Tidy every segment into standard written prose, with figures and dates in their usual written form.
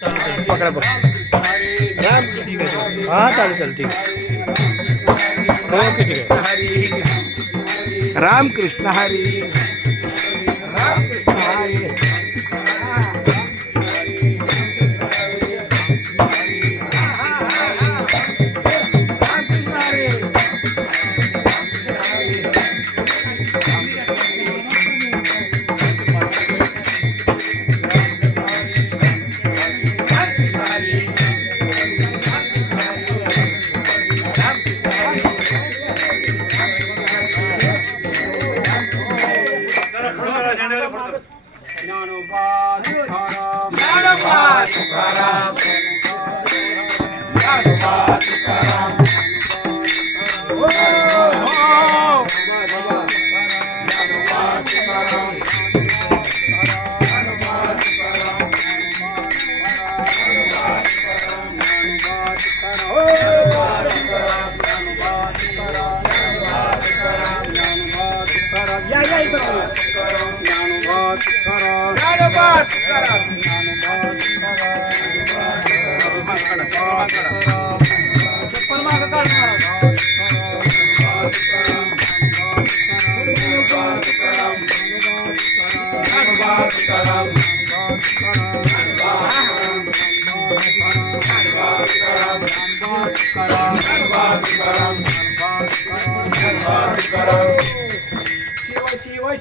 पकड़ा पकड़ा राम ठीक है हाँ चालू चल ठीक है ओके ठीक है हरी राम कृष्ण हरी राम कृष्ण हरी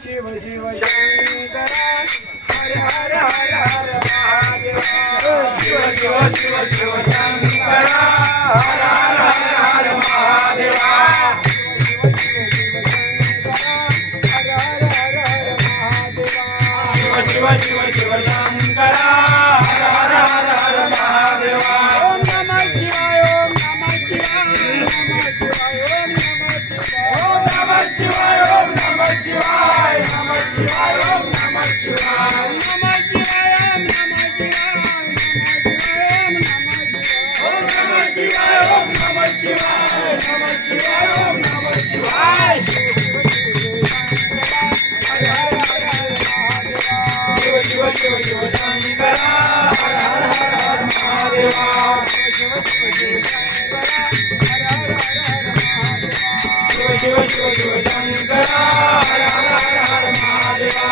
शिव शिव शंकर हरे हरे हरे हरे महादेव शिव शिव शिव शिव शंकर हरे हरे हरे हरे महादेव शिव शिव शिव शंकर हरे हरे हरे हरे महादेव ओम नमः शिवाय ओम नमः शिवाय ओम नमः शिवाय ओम नमः शिवाय नमः शिवाय ओम नमः शिवाय नमः शिवाय ओम नमः शिवाय ओम नमः शिवाय नमः शिवाय ओम नमः शिवाय शिव शिव शिव शंकर हर हर हर हर महादेव शिव शिव शिव शंकर हर हर हर हर महादेव